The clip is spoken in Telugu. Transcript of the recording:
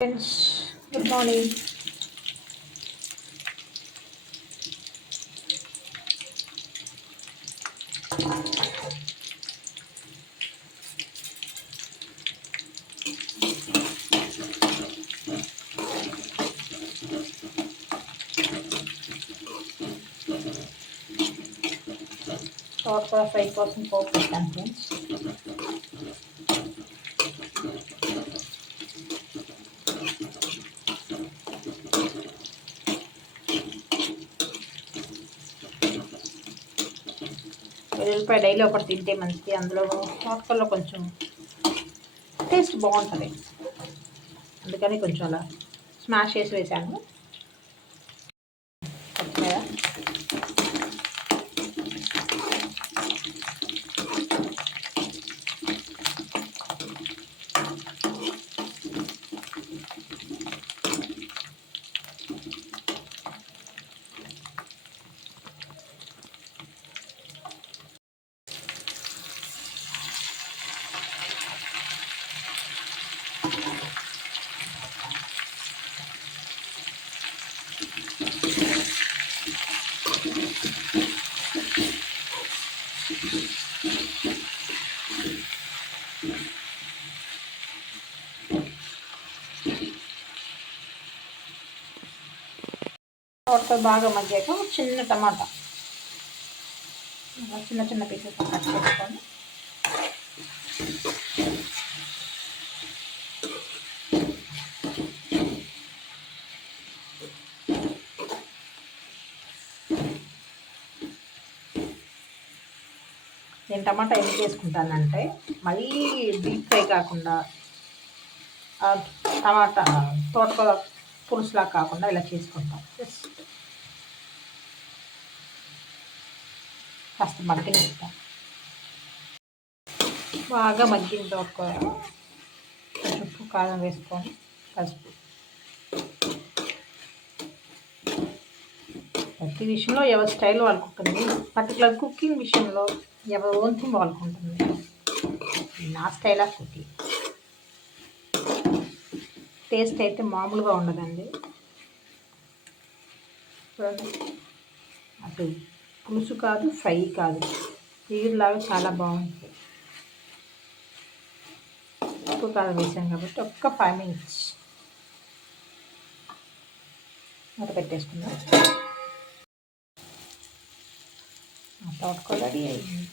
Friends, good morning. తోటకూర ఫ్రై కోసం పోపు పెట్టాను ఫ్రెండ్స్. వెల్లుల్లిపాయ డైలీ ఒకటి తింటే మంచిది. అందులో తోటకూరలో కొంచెం టేస్ట్ బాగుంటుంది, అందుకని కొంచెం అలా స్మాష్ చేసి వేసాను. కొత్తిమీర, తోటకూర బాగా మగ్గాక చిన్న టమాటా చిన్న చిన్న పీసెస్ కట్ చేసుకొని నేను టమాటా ఎందుకు వేసుకుంటానంటే మరీ డీప్ ఫ్రై కాకుండా టమాటా తోటకూర పులుసులా కాకుండా ఇలా చేసుకుంటాం. కాస్త మగ్గనిస్తాం. బాగా మగ్గిన తోటకూర ఉప్పు కారం వేసుకొని పసుపు. ప్రతి విషయంలో ఎవరి స్టైల్ వాళ్ళకుంటుంది. పర్టికులర్ కుకింగ్ విషయంలో ఎవరి ఓన్ థింగ్ వాళ్ళకుంటుంది. నా స్టైల్ ఆఫ్ కుకింగ్ టేస్ట్ అయితే మామూలుగా ఉండదండి. అటు పులుసు కాదు, ఫ్రై కాదు, తీరులాగా చాలా బాగుంటుంది. ఉప్పు కారం వేసాం కాబట్టి ఒక్క 5 minutes మూత పెట్టేసుకుందాం. తోటకూర రెడీ అయింది.